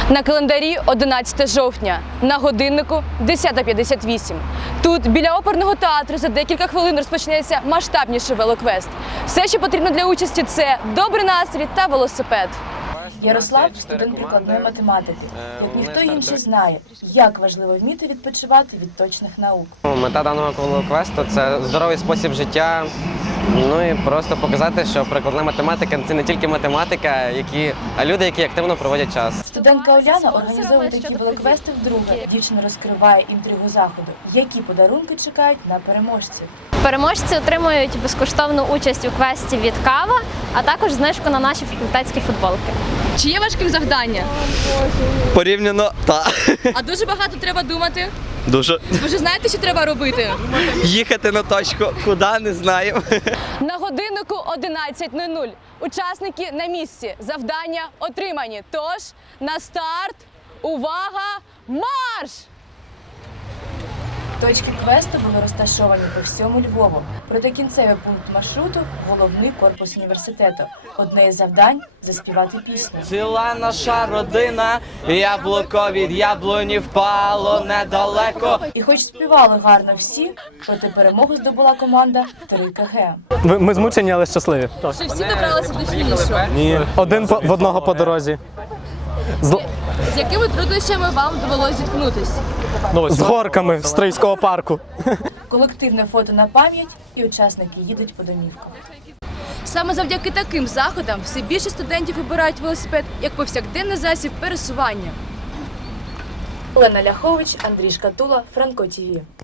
На календарі 11 жовтня, на годиннику 10:58. Тут, біля оперного театру, за декілька хвилин розпочнеться масштабніший велоквест. Все, що потрібно для участі – це добрий настрій та велосипед. Ярослав – студент прикладної математики. Як ніхто інший знає, як важливо вміти відпочивати від точних наук. Мета даного велоквесту – це здоровий спосіб життя, ну і просто показати, що прикладна математика – це не тільки математика, а люди, які активно проводять час. Студентка Оляна організовує такі велоквести вдруге. Дівчина розкриває інтригу заходу. Які подарунки чекають на переможців? Переможці отримують безкоштовну участь у квесті від Кава, а також знижку на наші факультетські футболки. Чи є важким завдання? Порівняно, так. А дуже багато треба думати? Дуже. Ви вже знаєте, що треба робити? Їхати на точку, куди, не знаю. На годиннику 11:00. Учасники на місці. Завдання отримані. Тож, на старт, увага, марш! Точки квесту були розташовані по всьому Львову. Проте кінцевий пункт маршруту – головний корпус університету. Одне із завдань – заспівати пісню. Ціла наша родина, яблуко від яблуні впало недалеко. І хоч співали гарно всі, проте перемогу здобула команда 3КГ. Ми змучені, але щасливі. Чи всі добралися до фінішу? Ні. Один в одного по дорозі. З якими труднощами вам довелося зіткнутись? З горками з Стрийського парку. Колективне фото на пам'ять і учасники їдуть по домівках. Саме завдяки таким заходам все більше студентів обирають велосипед як повсякденний засіб пересування. Олена Ляхович, Андрій Шкатула, Франко ТІВІ.